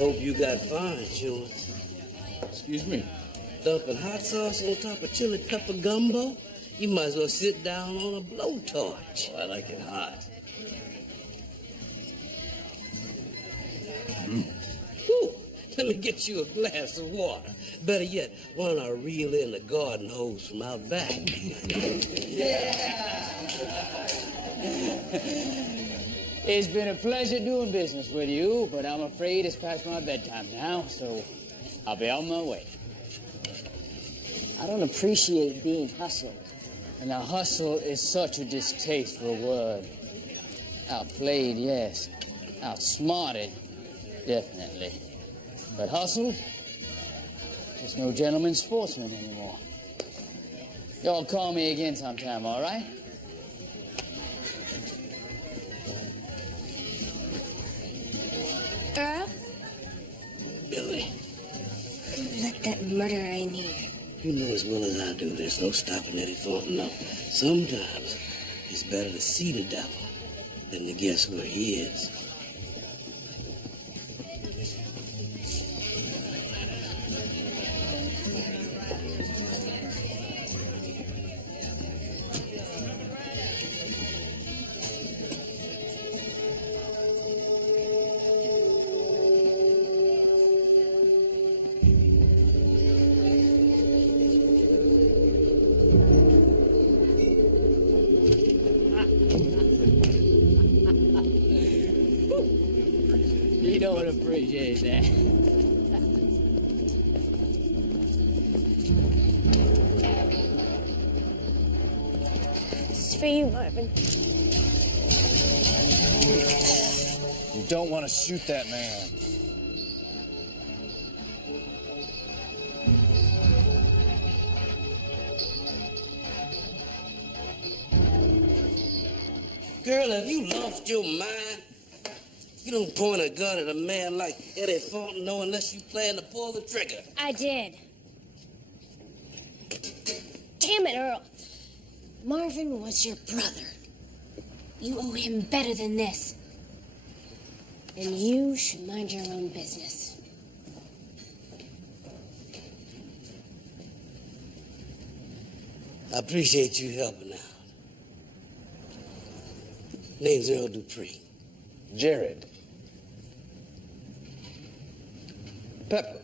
Hope you got fire insurance. Excuse me? Dumping hot sauce on top of chili pepper gumbo? You might as well sit down on a blowtorch. Oh, I like it hot. Whew. Let me get you a glass of water. Better yet, why don't I reel in the garden hose from out back? It's been a pleasure doing business with you, but I'm afraid it's past my bedtime now, so I'll be on my way. I don't appreciate being hustled. And now hustle is such a distasteful word. Outplayed, yes. Outsmarted, definitely. But hustle? Just no gentleman sportsman anymore. Y'all call me again sometime, all right? Earl? Billy, Let that murderer in here. you know as well as I do there's no stopping Eddie Fontenot. Sometimes it's better to see the devil than to guess where he is. You don't appreciate that. This is for you, Marvin. You don't want to shoot that man. Girl, have you lost your mind? You don't point a gun at a man like Eddie Fontenot unless you plan to pull the trigger. I did. Damn it, Earl. Marvin was your brother. You owe him better than this. And you should mind your own business. I appreciate you helping out. Name's Earl Dupree. Jared. Pepper.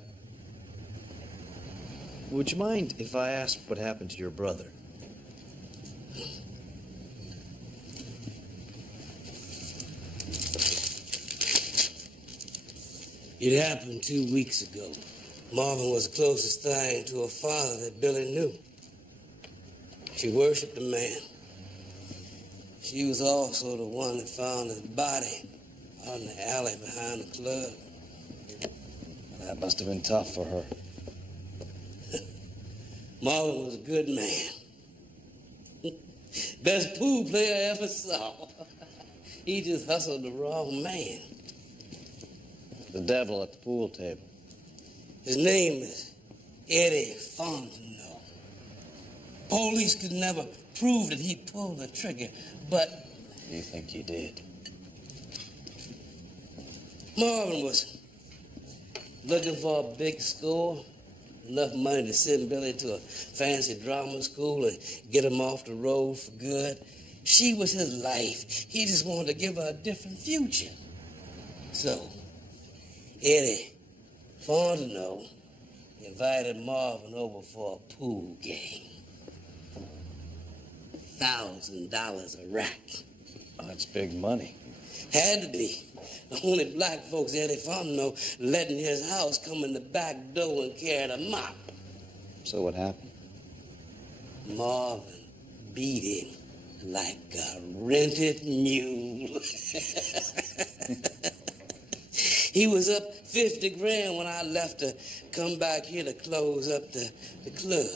Would you mind if I asked what happened to your brother? It happened 2 weeks ago. Marvin was the closest thing to a father that Billy knew. She worshipped the man. She was also the one that found his body out in the alley behind the club. That must have been tough for her. Marvin was a good man. Best pool player I ever saw. He just hustled the wrong man. The devil at the pool table. His name is Eddie Fontenot. Police could never prove that he pulled the trigger, but You think you did? Marvin was looking for a big score, enough money to send Billy to a fancy drama school and get him off the road for good. She was his life. He just wanted to give her a different future. So, Eddie Fontenot invited Marvin over for a pool game. $1,000 a rack. Oh, that's big money. Had to be. The only black folks Eddie Fontenot let in his house come in the back door and carried a mop. So what happened? Marvin beat him like a rented mule. He was up 50 grand when I left to come back here to close up the club.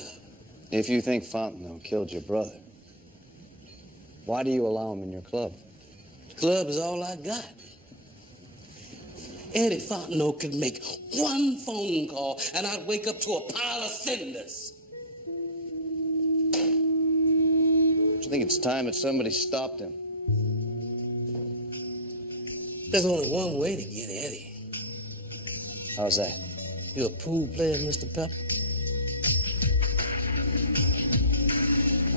If you think Fontenot killed your brother, why do you allow him in your club? The club is all I got. Eddie Fontenot could make one phone call and I'd wake up to a pile of cinders. Don't you think it's time that somebody stopped him? There's only one way to get Eddie. How's that? You a pool player, Mr. Pepper?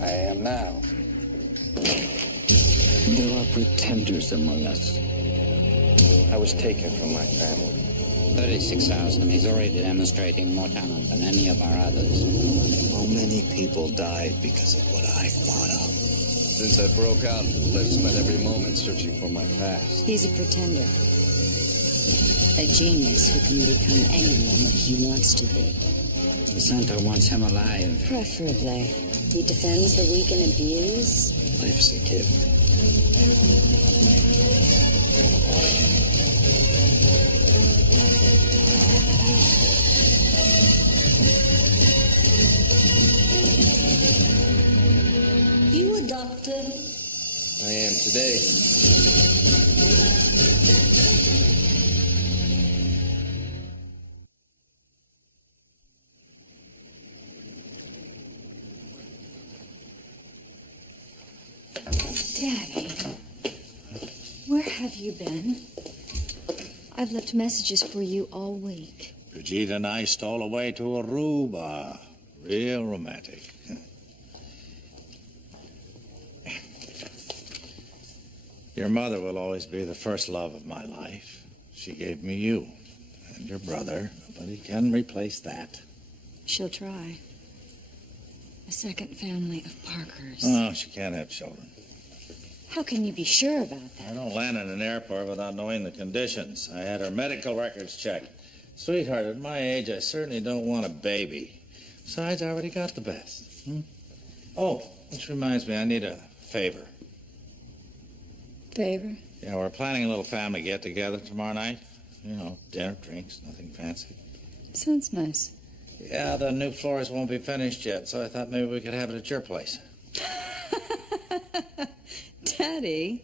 I am now. There are pretenders among us. I was taken from my family. 36,000. He's already demonstrating more talent than any of our others. Well, many people died because of what I thought of. Since I broke out, I've spent every moment searching for my past. He's a pretender. A genius who can become anyone that he wants to be. The center wants him alive. Preferably. He defends the weak and abused. Life's a gift. You a doctor? I am today. Daddy, where have you been? I've left messages for you all week. Brigitte and I stole away to Aruba. Real romantic. Your mother will always be the first love of my life. She gave me you and your brother. Nobody can replace that. She'll try. A second family of Parkers. Oh, she can't have children. How can you be sure about that? I don't land in an airport without knowing the conditions. I had her medical records checked. Sweetheart, at my age, I certainly don't want a baby. Besides, I already got the best. Oh, which reminds me, I need a favor. Favor? Yeah, we're planning a little family get-together tomorrow night. You know, dinner, drinks, nothing fancy. Sounds nice. Yeah, the new floors won't be finished yet, so I thought maybe we could have it at your place. Daddy,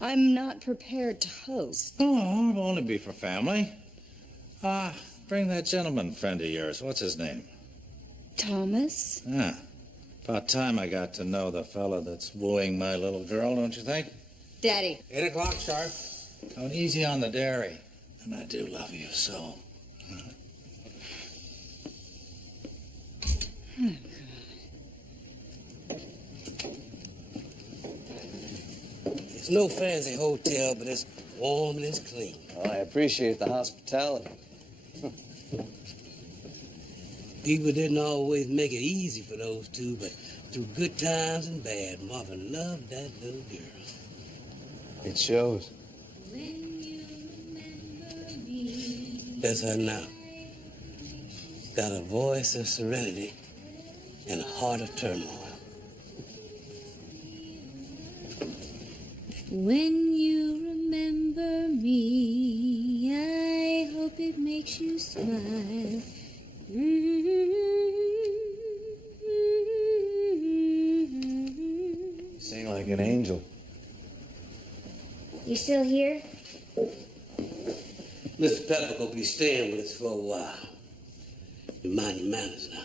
I'm not prepared to host. Oh, it'll only be for family. Bring that gentleman friend of yours. What's his name? Thomas? Yeah. About time I got to know the fella that's wooing my little girl, don't you think? Daddy. 8 o'clock sharp. Going easy on the dairy. And I do love you so. It's no fancy hotel, but it's warm and it's clean. Well, I appreciate the hospitality. People didn't always make it easy for those two, but through good times and bad, Marvin loved that little girl. It shows. That's her now. Got a voice of serenity and a heart of turmoil. When you remember me, I hope it makes you smile. You sing like an angel. You still here? Mr. Pepper gonna be staying with us for a while. You mind your manners now.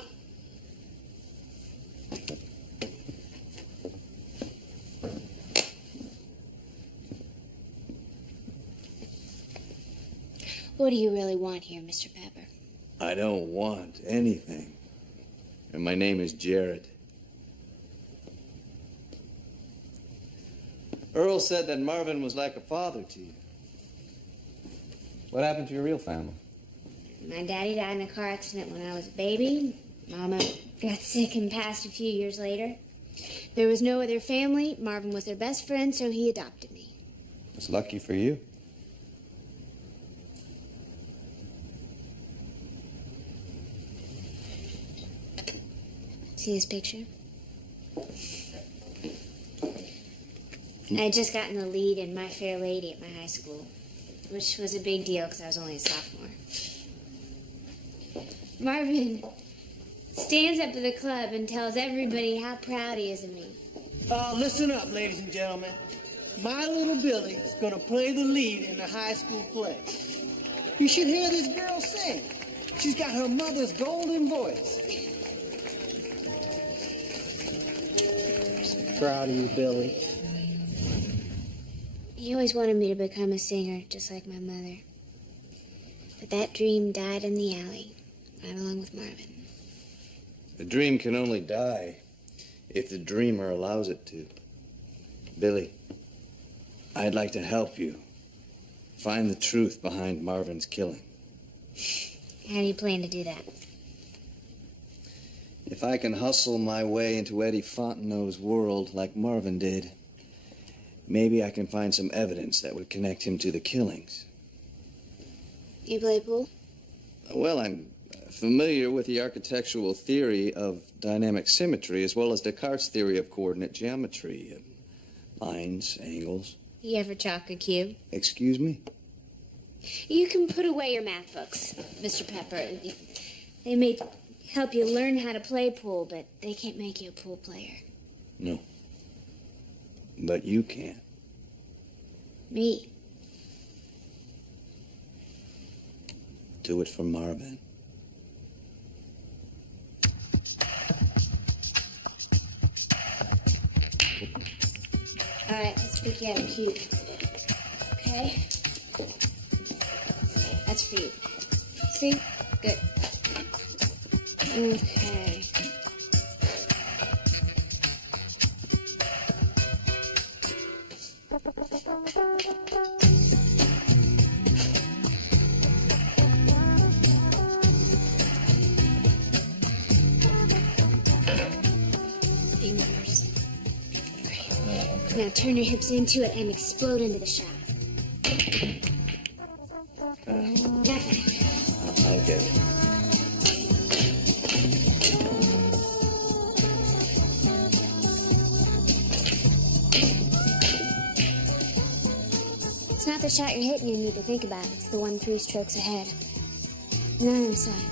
What do you really want here, Mr. Pepper? I don't want anything. And my name is Jared. Earl said that Marvin was like a father to you. What happened to your real family? My daddy died in a car accident when I was a baby. Mama got sick and passed a few years later. There was no other family. Marvin was their best friend, so he adopted me. It's lucky for you. See this picture? I had just gotten the lead in My Fair Lady at my high school, which was a big deal because I was only a sophomore. Marvin stands up at the club and tells everybody how proud he is of me. Listen up, ladies and gentlemen. My little Billy is going to play the lead in the high school play. You should hear this girl sing. She's got her mother's golden voice. Proud of you, Billy. He always wanted me to become a singer, just like my mother. But that dream died in the alley, right along with Marvin. The dream can only die if the dreamer allows it to. Billy, I'd like to help you find the truth behind Marvin's killing. How do you plan to do that? If I can hustle my way into Eddie Fontenot's world like Marvin did, maybe I can find some evidence that would connect him to the killings. You play pool? Well, I'm familiar with the architectural theory of dynamic symmetry as well as Descartes' theory of coordinate geometry, lines, angles. You ever chalk a cube? Excuse me? You can put away your math books, Mr. Pepper. They may help you learn how to play pool, but they can't make you a pool player. No. But you can. Me? Do it for Marvin. All right, let's pick you out a cube. Okay? That's for you. See? Good. Okay. Fingers. Great. Now turn your hips into it and explode into the shot. I'll get it. It's not the shot you're hitting you need to think about. It's the one 3 strokes ahead. And on the side.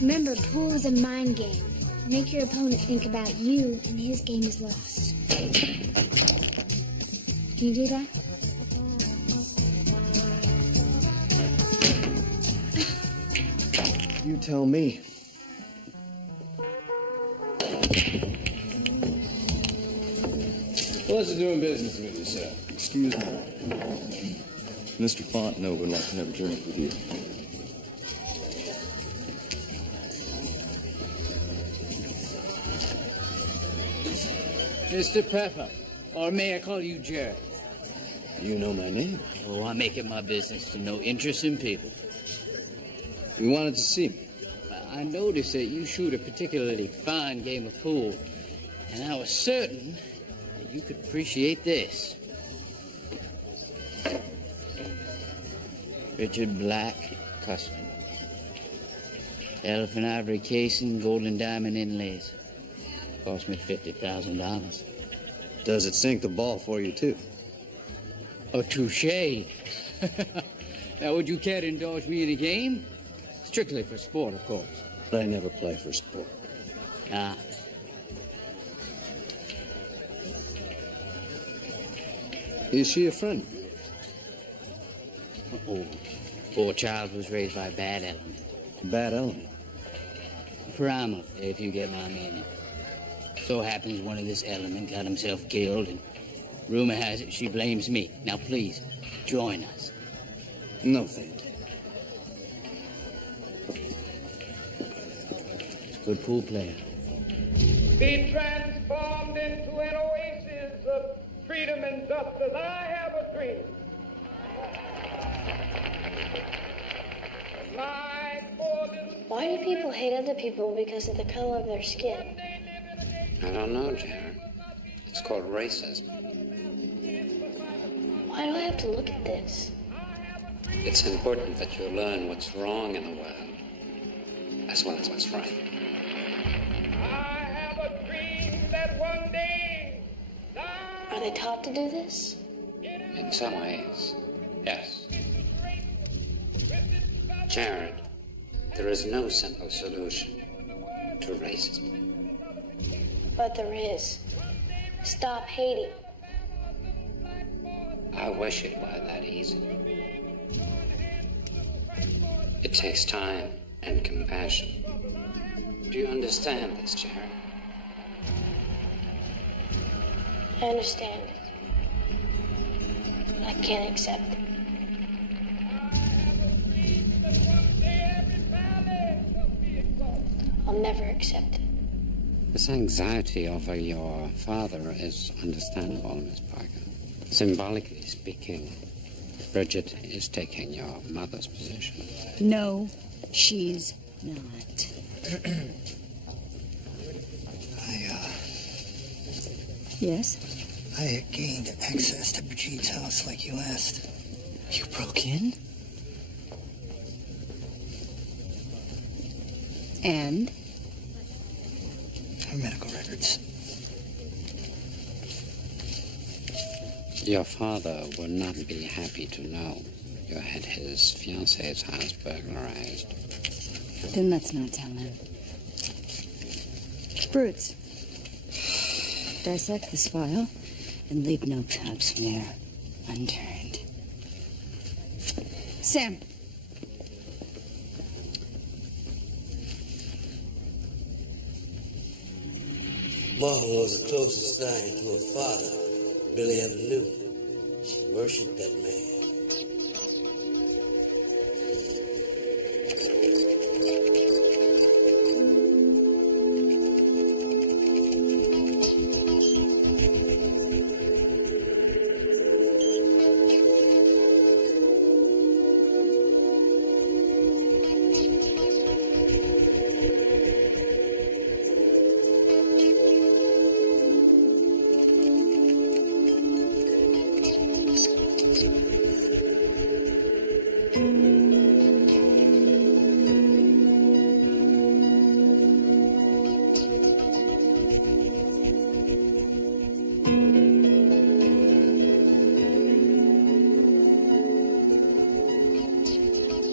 Remember, pool is a mind game. Make your opponent think about you, and his game is lost. Can you do that? You tell me. Pleasure doing business with you, sir. Excuse me. Mr. Fontenot would like to have a drink with you. Mr. Pepper, or may I call you Jerry? You know my name. Oh, I make it my business to know interest in people. You wanted to see me. I noticed that you shoot a particularly fine game of pool, and I was certain that you could appreciate this. Richard Black, custom. Elephant ivory casing, gold and diamond inlays. Cost me $50,000. Does it sink the ball for you, too? Oh, touche. Now, would you care to indulge me in a game? Strictly for sport, of course. But I never play for sport. Ah. Is she a friend of yours? Oh, poor child was raised by a bad element. A bad element? Primal, if you get my meaning. So happens one of this element got himself killed, and rumor has it she blames me. Now, please, join us. No, thank you. He's a good pool player. Be transformed into an oasis of freedom and justice. I have a dream. Why do people hate other people because of the color of their skin? I don't know, Jared. It's called racism. Why do I have to look at this? It's important that you learn what's wrong in the world, as well as what's right. I have a dream that one day. Are they taught to do this? In some ways, yes. Jared, There is no simple solution to racism. But there is. Stop hating. I wish it were that easy. It takes time and compassion. Do you understand this, Jerry? I understand it. But I can't accept it. I'll never accept it. This anxiety over your father is understandable, Miss Parker. Symbolically speaking, Bridget is taking your mother's position. No, she's not. Yes? I gained access to Brigitte's house like you asked. You broke in? And? Her medical records. Your father would not be happy to know you had his fiancée's house burglarized. Then let's not tell him. Brutes. Dissect this file and leave no traps from there unturned. Sam. Marvin was the closest thing to her father Billy ever knew. She worshipped that man.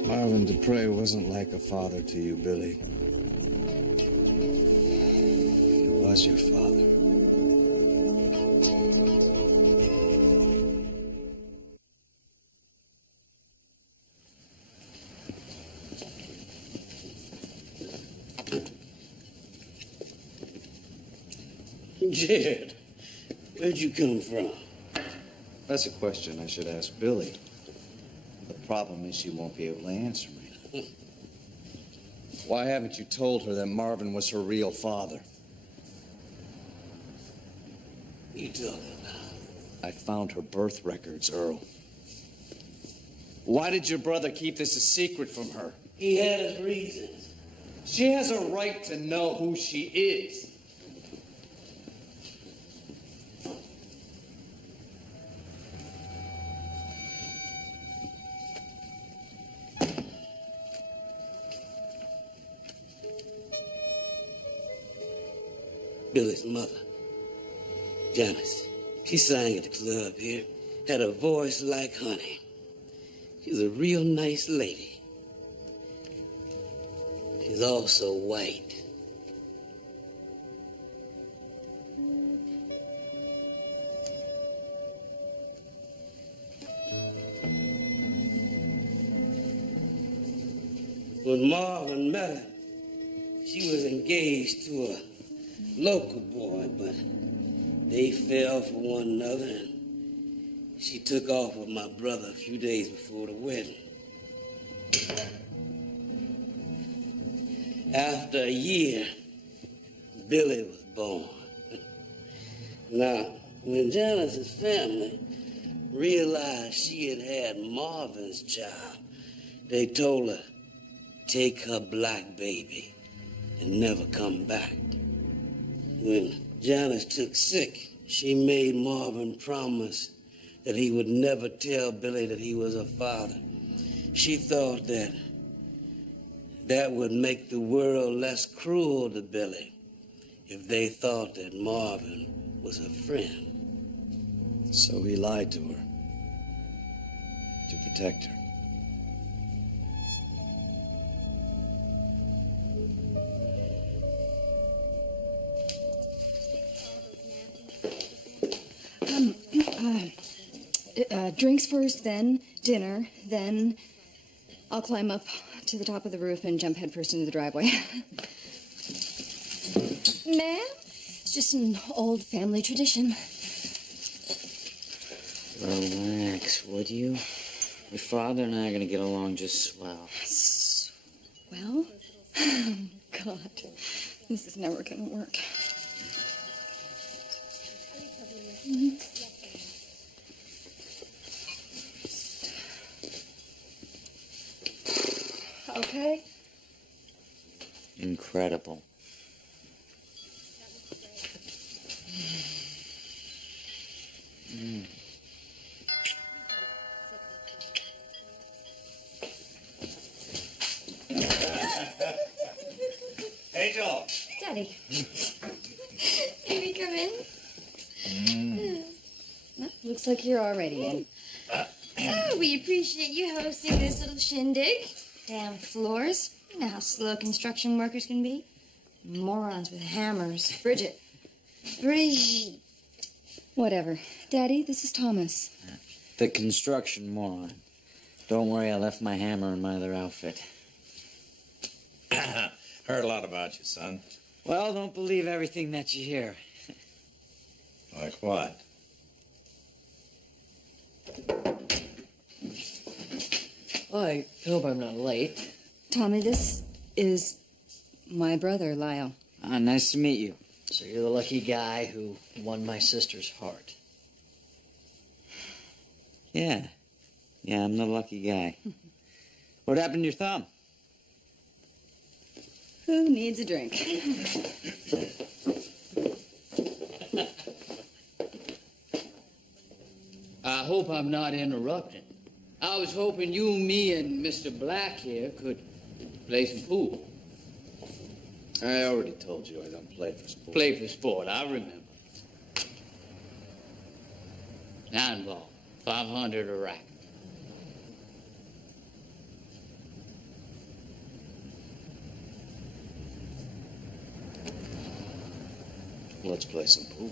Marvin Dupre wasn't like a father to you, Billy. He was your father. Jared, where'd you come from? That's a question I should ask Billy. The problem is she won't be able to answer me. Why haven't you told her that Marvin was her real father? You talking now? I found her birth records, Earl. Why did your brother keep this a secret from her? He had his reasons. She has a right to know who she is. Billy's mother, Janice. She sang at the club here, had a voice like honey. She's a real nice lady. She's also white. When Marvin met her, she was engaged to a local boy, but they fell for one another, and she took off with my brother a few days before the wedding. After a year, Billy was born. Now, when Janice's family realized she had had Marvin's child, they told her, take her black baby and never come back. When Janice took sick, she made Marvin promise that he would never tell Billy that he was her father. She thought that that would make the world less cruel to Billy if they thought that Marvin was her friend. So he lied to her to protect her. Drinks first, then dinner, then I'll climb up to the top of the roof and jump headfirst into the driveway. Ma'am? It's just an old family tradition. Relax, would you? Your father and I are going to get along just swell. Swell? God, this is never going to work. Okay. Incredible. Hey, Joel. Daddy. May we come in? Well, looks like you're already in. Oh, we appreciate you hosting this little shindig. Damn floors. You know how slow construction workers can be. Morons with hammers. Bridget. Whatever. Daddy, this is Thomas. The construction moron. Don't worry, I left my hammer in my other outfit. Heard a lot about you, son. Well, don't believe everything that you hear. Like what? I hope I'm not late. Tommy, this is my brother, Lyle. Nice to meet you. So you're the lucky guy who won my sister's heart. Yeah. Yeah, I'm the lucky guy. What happened to your thumb? Who needs a drink? I hope I'm not interrupting. I was hoping you, me, and Mr. Black here could play some pool. I already told you I don't play for sport. Play for sport, I remember. 9 ball, 500 a rack. Let's play some pool.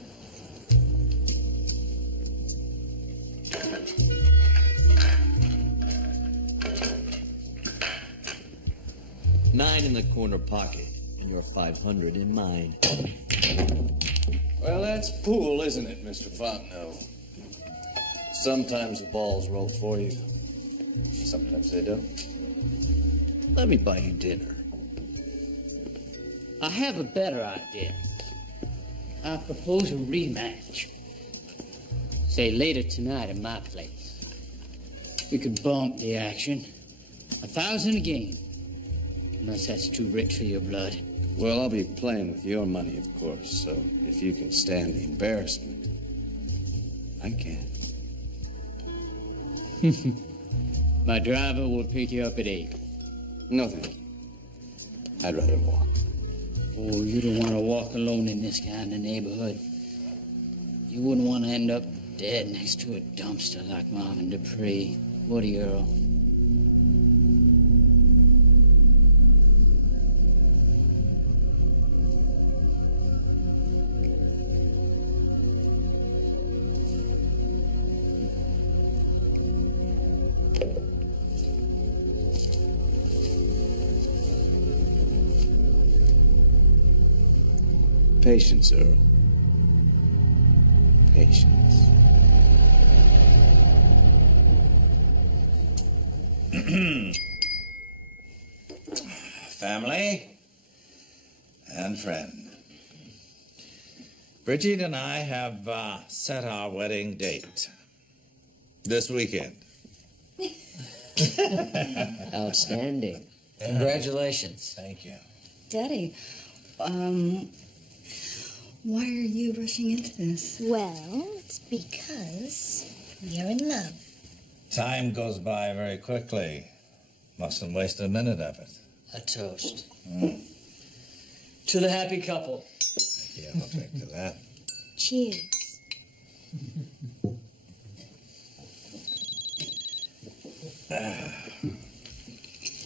Nine in the corner pocket, and your 500 in mine. Well, that's pool, isn't it, Mr. Fontenot? Sometimes the balls roll for you. Sometimes they don't. Let me buy you dinner. I have a better idea. I propose a rematch. Say later tonight at my place. We could bump the action. 1,000 a game. Unless that's too rich for your blood. Well, I'll be playing with your money, of course, so if you can stand the embarrassment, I can. My driver will pick you up at 8. No, thank you. I'd rather walk. Oh, you don't want to walk alone in this kind of neighborhood. You wouldn't want to end up dead next to a dumpster like Marvin Dupree, would you, Earl? Patience, Earl. Patience. Family and friend. Bridget and I have set our wedding date. This weekend. Outstanding. Congratulations. Thank you. Daddy, why are you rushing into this? Well, it's because you're in love. Time goes by very quickly. Mustn't waste a minute of it. A toast. To the happy couple. Yeah, I'll drink to that. Cheers.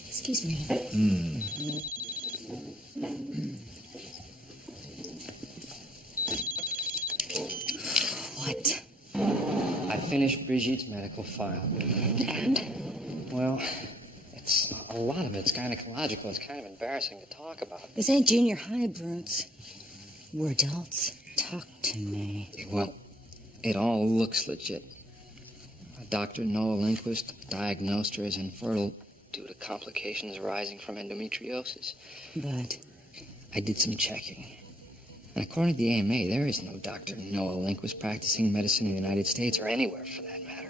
Excuse me. What? finished Brigitte's medical file. And? Well, a lot of it's gynecological. It's kind of embarrassing to talk about. This ain't junior high, Brutes. We're adults. Talk to me. Well, it all looks legit. Dr. Noah Lindquist diagnosed her as infertile due to complications arising from endometriosis. But? I did some checking. And according to the AMA, there is no Dr. Noah Lindquist practicing medicine in the United States or anywhere for that matter.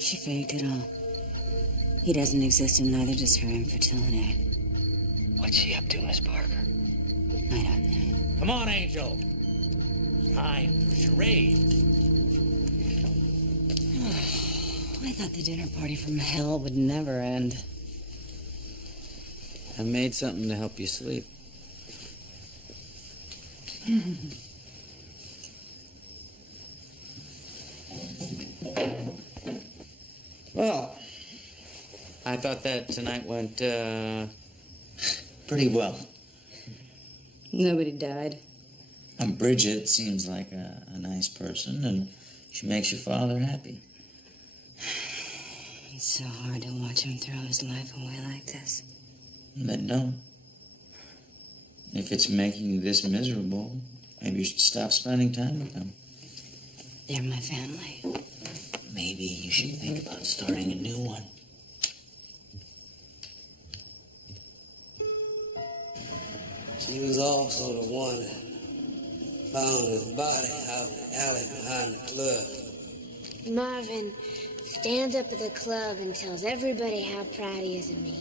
She faked it all. He doesn't exist, and neither does her infertility. What's she up to, Miss Parker? I don't know. Come on, Angel. Time for charade. I thought the dinner party from hell would never end. I made something to help you sleep. Well, I thought that tonight went, pretty well. Nobody died. Bridget seems like a nice person, and she makes your father happy. It's so hard to watch him throw his life away like this. Then don't. If it's making you this miserable, maybe you should stop spending time with them. They're my family. Maybe you should think about starting a new one. She was also the one that found his body out in the alley behind the club. Marvin stands up at the club and tells everybody how proud he is of me.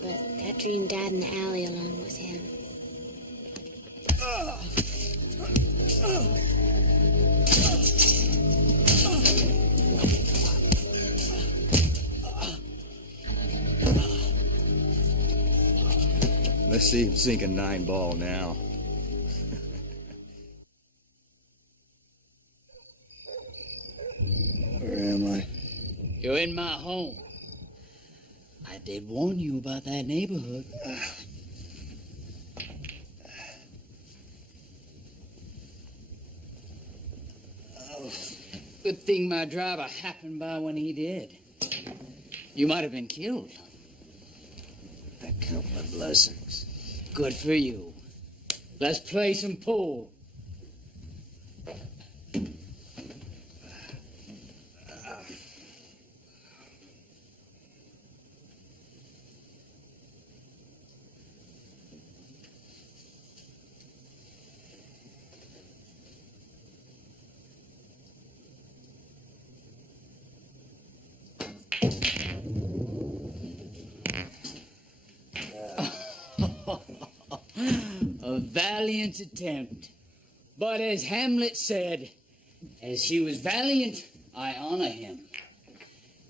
But that dream died in the alley along with him. Let's see him sink a 9-ball now. Where am I? You're in my home. I did warn you about that neighborhood. Good thing my driver happened by when he did. You might have been killed. I count my blessings. Good for you. Let's play some pool. A valiant attempt. But as Hamlet said, as he was valiant, I honor him.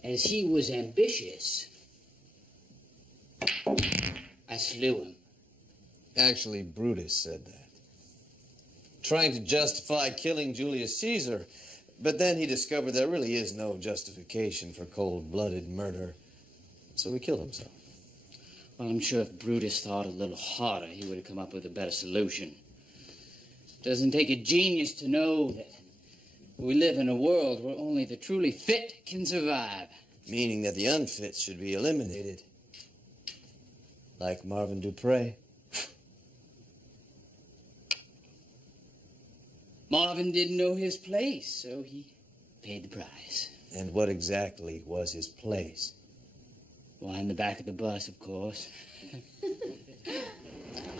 As he was ambitious, I slew him. Actually, Brutus said that. Trying to justify killing Julius Caesar, but then he discovered there really is no justification for cold-blooded murder, so he killed himself. Well, I'm sure if Brutus thought a little harder, he would have come up with a better solution. Doesn't take a genius to know that we live in a world where only the truly fit can survive. Meaning that the unfit should be eliminated. Like Marvin Dupre. Marvin didn't know his place, so he paid the price. And what exactly was his place? Why, in the back of the bus, of course.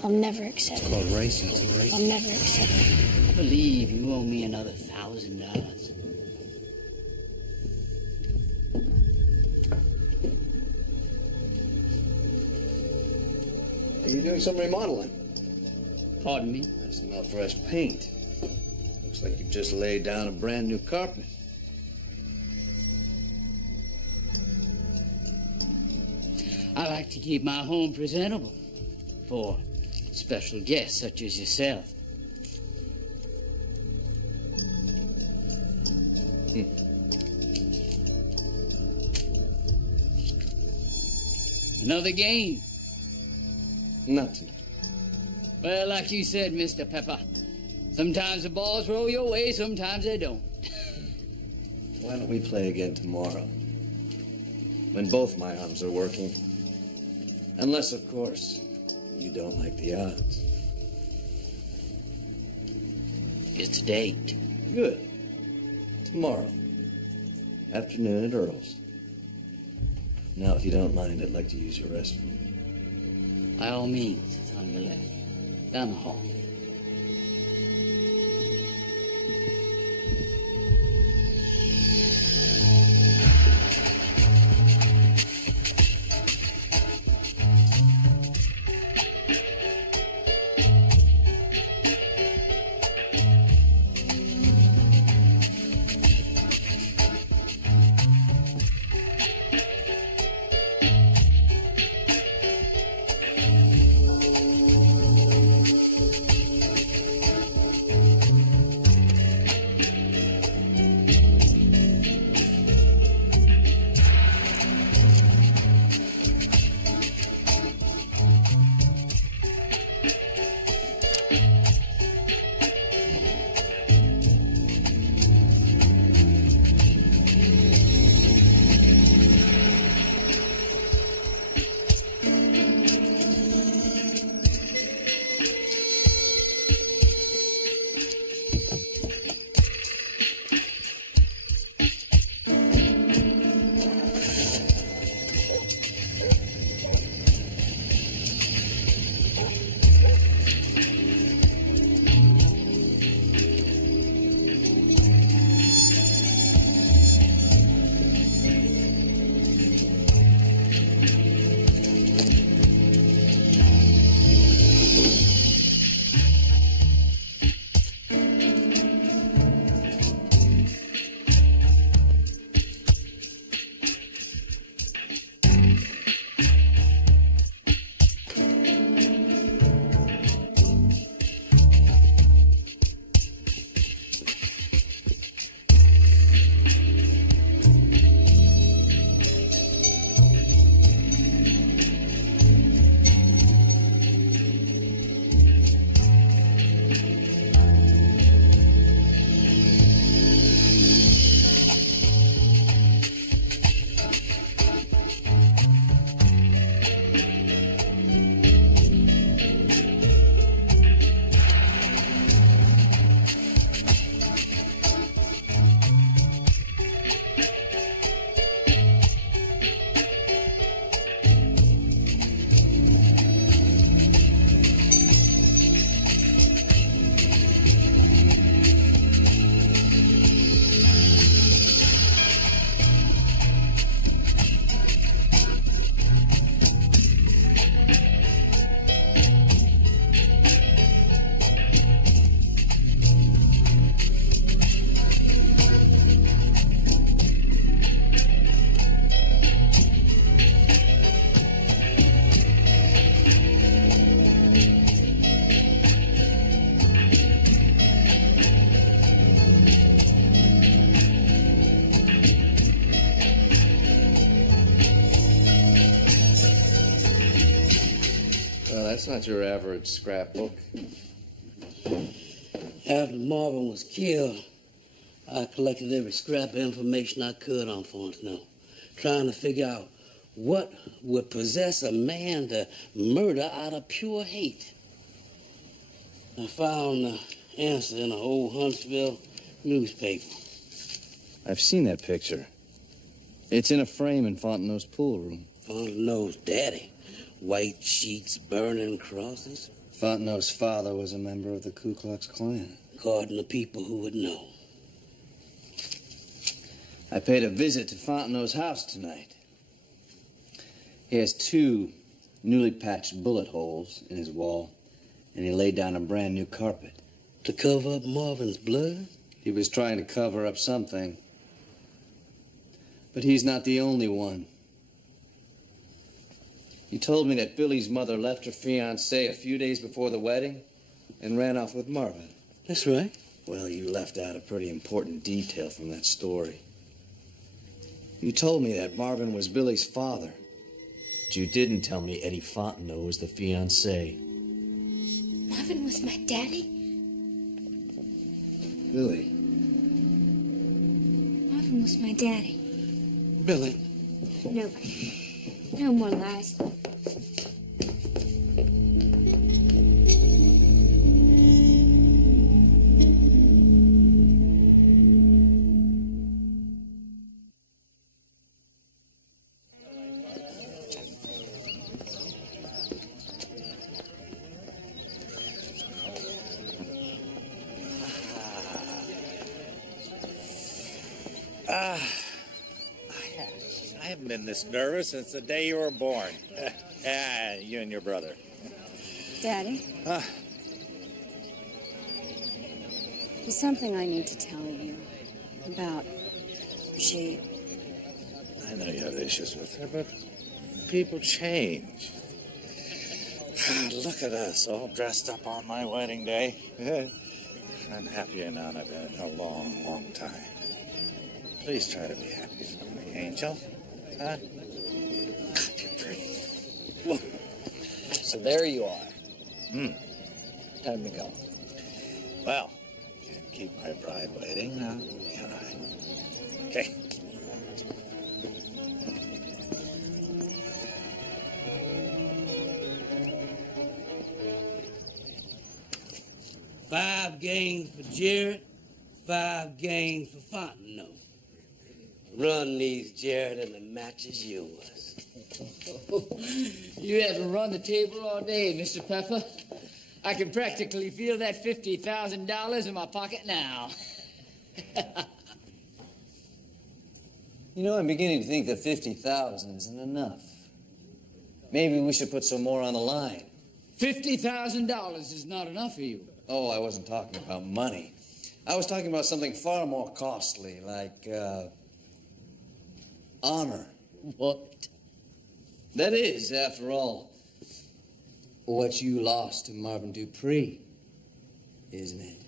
I'll never accept it. It's called racing. I'll never accept it. I believe you owe me another $1,000. Are you doing some remodeling? Pardon me? I smell fresh paint. Looks like you've just laid down a brand new carpet. I like to keep my home presentable for special guests such as yourself. Another game? Not tonight. Well, like you said, Mr. Pepper, sometimes the balls roll your way, sometimes they don't. Why don't we play again tomorrow? When both my arms are working. Unless, of course, you don't like the odds. It's a date. Good. Tomorrow. Afternoon at Earl's. Now, if you don't mind, I'd like to use your restroom. By all means, it's on your left. Down the hall. That's not your average scrapbook. After Marvin was killed, I collected every scrap of information I could on Fontenot, trying to figure out what would possess a man to murder out of pure hate. I found the answer in an old Huntsville newspaper. I've seen that picture. It's in a frame in Fontenot's pool room. Fontenot's daddy. White sheets, burning crosses. Fontenot's father was a member of the Ku Klux Klan. According to people who would know. I paid a visit to Fontenot's house tonight. He has 2 newly patched bullet holes in his wall, and he laid down a brand new carpet. To cover up Marvin's blood? He was trying to cover up something. But he's not the only one. He told me that Billy's mother left her fiancé a few days before the wedding and ran off with Marvin. That's right. Well, you left out a pretty important detail from that story. You told me that Marvin was Billy's father. But you didn't tell me Eddie Fontenot was the fiancé. Marvin was my daddy? Billy. Marvin almost my daddy. Billy. No. No more lies. I haven't been this nervous since the day you were born. You and your brother. Daddy? There's something I need to tell you about she. I know you have issues with her, but people change. Look at us, all dressed up on my wedding day. I'm happier now than I've been in a long, long time. Please try to be happy for me, Angel. Huh? God, you're pretty. Whoa. So there you are. Time to go. Well, can't keep my bride waiting now, can I? Okay. $5 games for Jared, 5 games for Fontenot. Run these, Jared, and the match is yours. You haven't run the table all day, Mr. Pepper. I can practically feel that $50,000 in my pocket now. You know, I'm beginning to think that 50,000 isn't enough. Maybe we should put some more on the line. $50,000 is not enough for you. Oh, I wasn't talking about money. I was talking about something far more costly, like, honor. What? That is, after all, what you lost to Marvin Dupree, isn't it?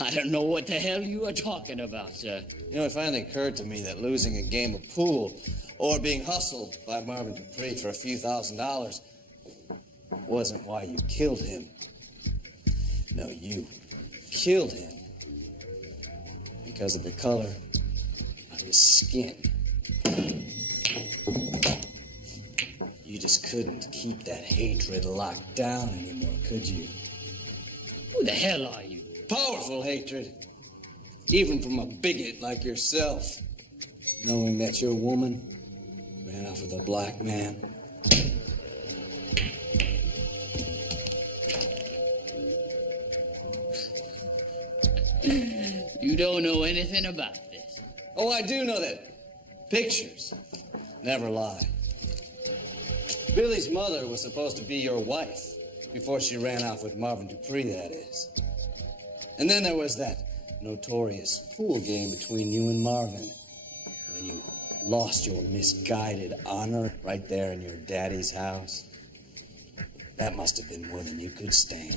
I don't know what the hell you are talking about, sir. You know, it finally occurred to me that losing a game of pool or being hustled by Marvin Dupree for a few $1,000s wasn't why you killed him. No, you killed him because of the color of his skin. You just couldn't keep that hatred locked down anymore, could you? Who the hell are you? Powerful hatred. Even from a bigot like yourself. Knowing that your woman ran off with a black man. You don't know anything about this. Oh, I do know that. Pictures never lie. Billy's mother was supposed to be your wife before she ran off with Marvin Dupree, that is. And then there was that notorious pool game between you and Marvin when you lost your misguided honor right there in your daddy's house. That must have been more than you could stand.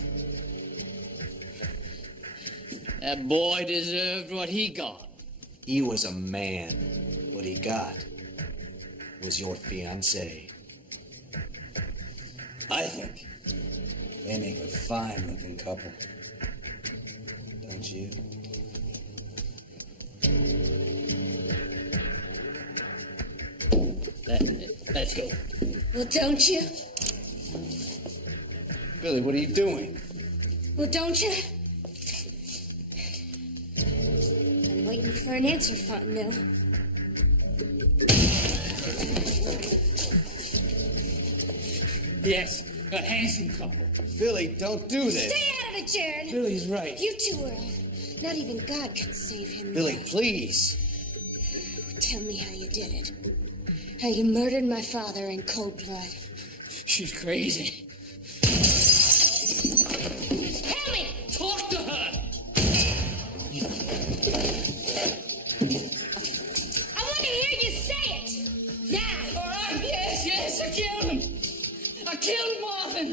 That boy deserved what he got. He was a man. What he got was your fiancée. I think they make a fine-looking couple. Don't you? Let's go. Well, don't you? Billy, what are you doing? Well, don't you? I'm waiting for an answer, Fontenot. Yes, a handsome couple. Billy, don't do this. Stay out of it, Jared. Billy's right. You two are. Not even God can save him. Billy, now. please. Tell me how you did it. How you murdered my father in cold blood. She's crazy. Tell me! Talk to her! I want to hear you say it! Now! All right, yes, I killed him. I killed Marvin.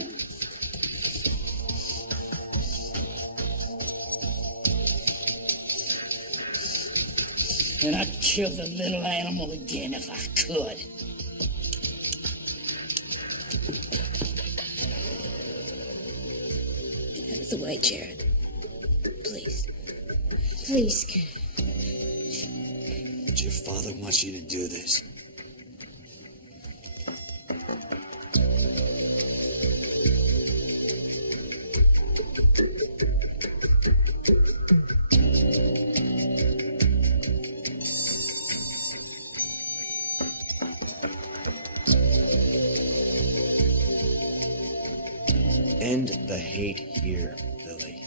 And I'd kill the little animal again if I could. with the white Jared. Please. Please, Ken. But your father wants you to do this. End the hate here, Billy.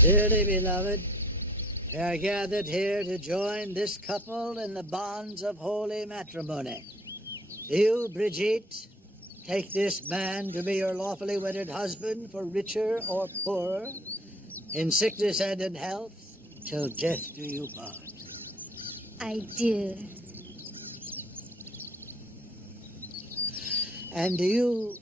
Dearly beloved, we are gathered here to join this couple in the bonds of holy matrimony. Do you, Brigitte, take this man to be your lawfully wedded husband for richer or poorer, in sickness and in health, till death do you part? I do. And do you...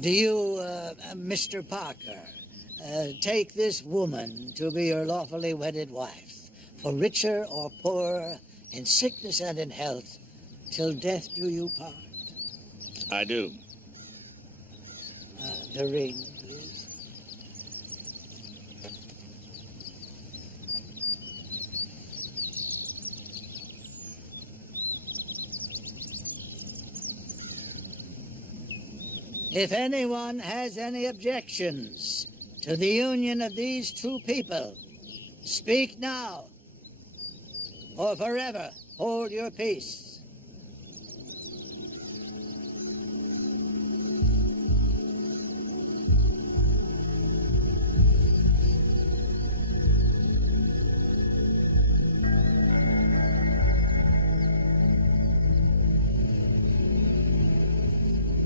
do you, Mr. Parker, take this woman to be your lawfully wedded wife, for richer or poorer, in sickness and in health, till death do you part? I do. The ring, please. If anyone has any objections to the union of these two people, speak now, or forever hold your peace.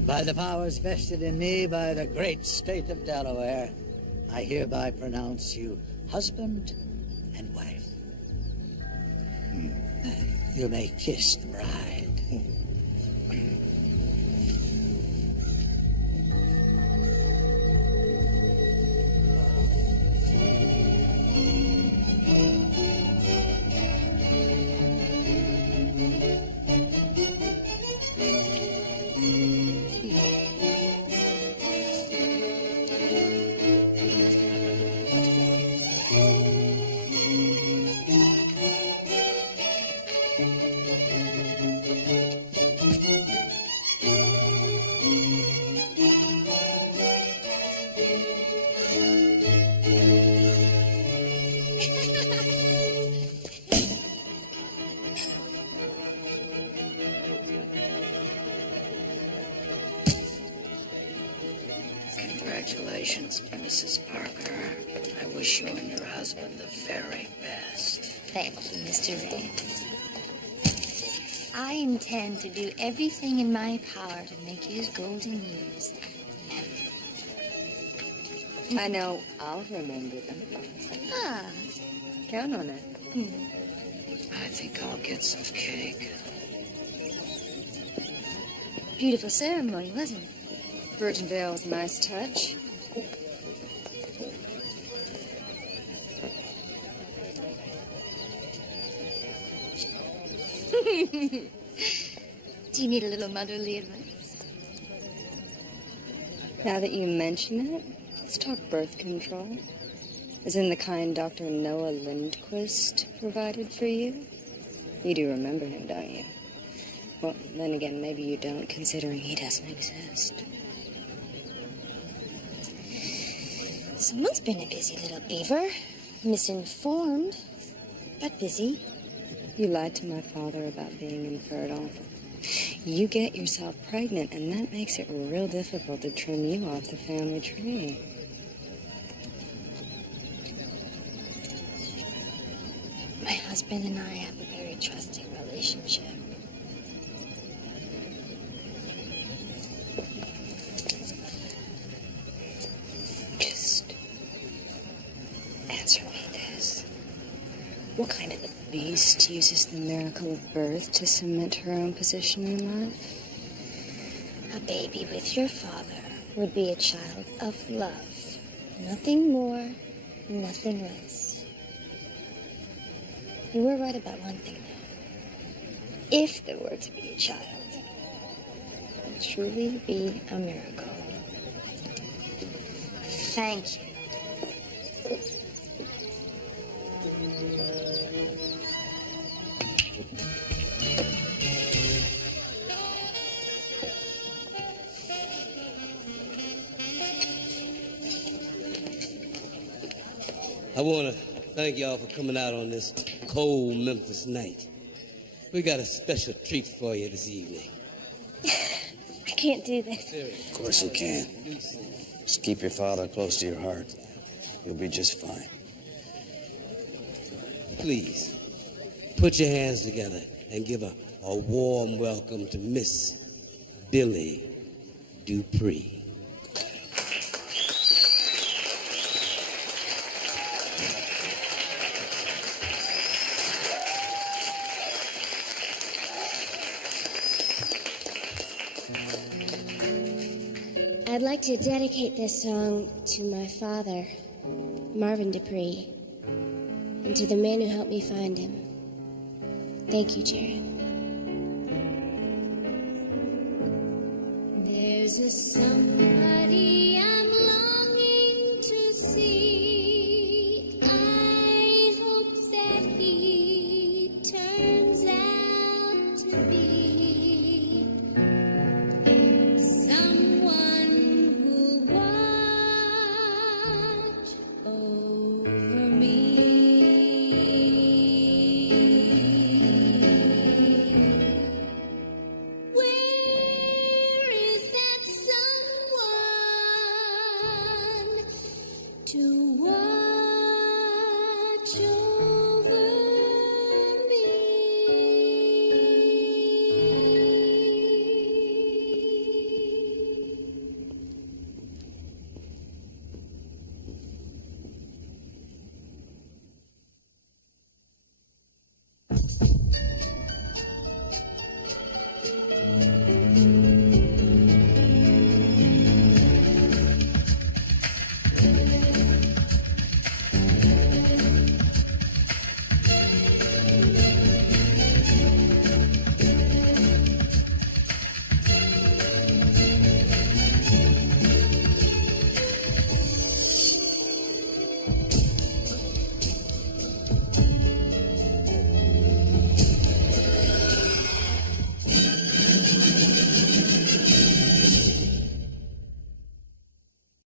By the powers vested in me by the great state of Delaware, I hereby pronounce you husband and wife. You may kiss the bride. Congratulations, Mrs. Parker. I wish you and your husband the very best. Thank you, Mr. Ray. I intend to do everything in my power to make his golden years memory. I know I'll remember them. Ah. Count on it. I think I'll get some cake. Beautiful ceremony, wasn't it? Virgin veil was a nice touch. Do you need a little motherly advice? Now that you mention it, let's talk birth control. As in the kind Dr. Noah Lindquist provided for you. You do remember him, don't you? Well, then again, maybe you don't, considering he doesn't exist. Someone's been a busy little beaver. Misinformed, but busy. You lied to my father about being infertile. You get yourself pregnant, and that makes it real difficult to trim you off the family tree. My husband and I have a very trusting relationship. Just answer me this. What kind of a beast always uses the miracle of birth to cement her own position in life. A baby with your father would be a child of love. Nothing more, nothing less. You were right about one thing, though. If there were to be a child, it would truly be a miracle. Thank you. I want to thank y'all for coming out on this cold Memphis night. We got a special treat for you this evening. I can't do this. Of course you can. Just keep your father close to your heart. You'll be just fine. Please, put your hands together and give a warm welcome to Miss Billy Dupree. I'd like to dedicate this song to my father, Marvin Dupree, and to the man who helped me find him. Thank you, Jared. There's a somebody